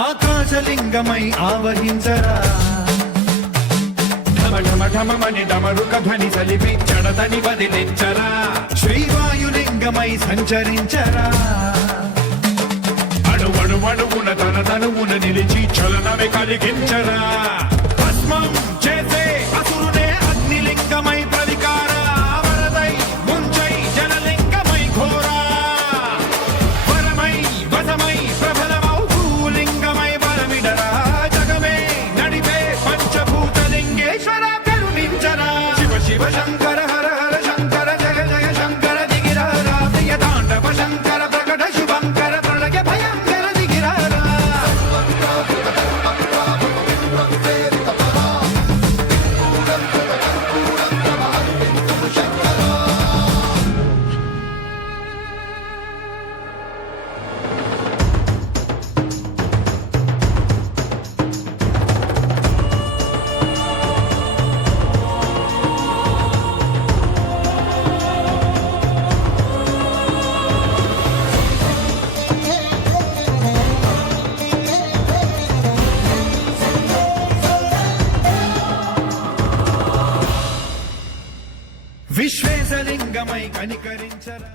ఆకాశలింగమై ఆవహించరా ఢమఢమఢమని డమరుక ధ్వని సలిపి చడదని వదిలించరా శ్రీవాయులింగమై సంచరించరా అణువణువున తన తనువున నిలిచి చలనమే కలిగించరా భస్మం చేసే అసురునే అగ్నిలింగమై ప్రవికార వరదై ముంచై జలలింగమై ఘోరా వరమై వసమై ప్రబలమౌ భూలింగమై బలమిడరా జగమే నడిపే పంచభూతలింగేశ్వర కరుణించరా శివ శివ శంకర హర హర శంకర జయ జయ శంకర దిగిరారా ప్రియ తాండవ శంకర ప్రకట శుభంకర ప్రళయ భయంకర దిగిరారా విశ్వేశలింగమై కనికరించరా